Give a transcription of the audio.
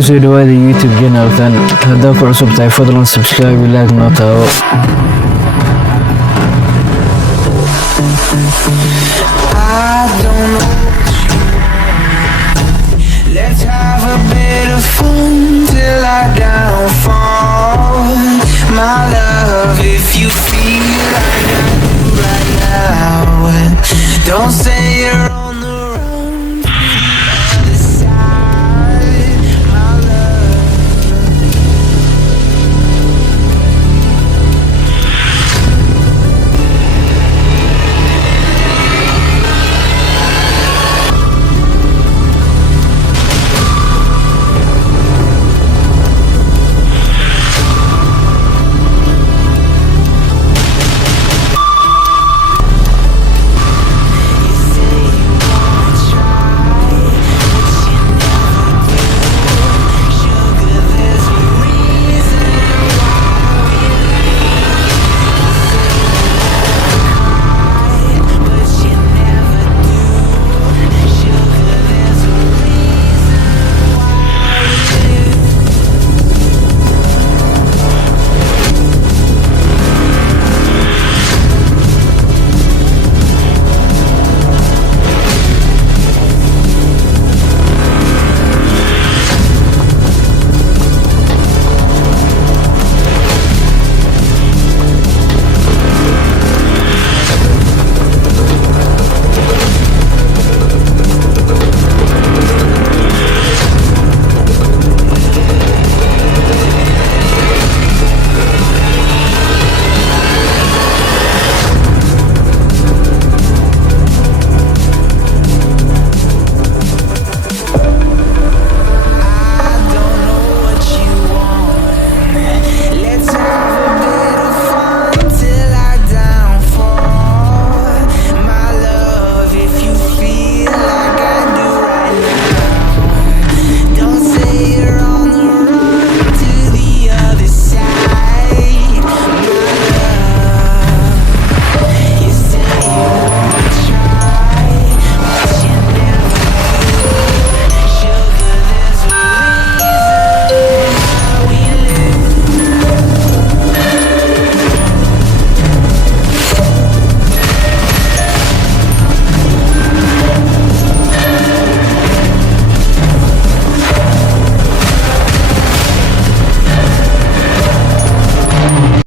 kusoo dhawaada youtube channelkan. haddaad ku cusub tahay fadlan subscribe like noo taabo. Let's have a bit of fun till I downfall. My love, if you feel like I do right now, don't say you're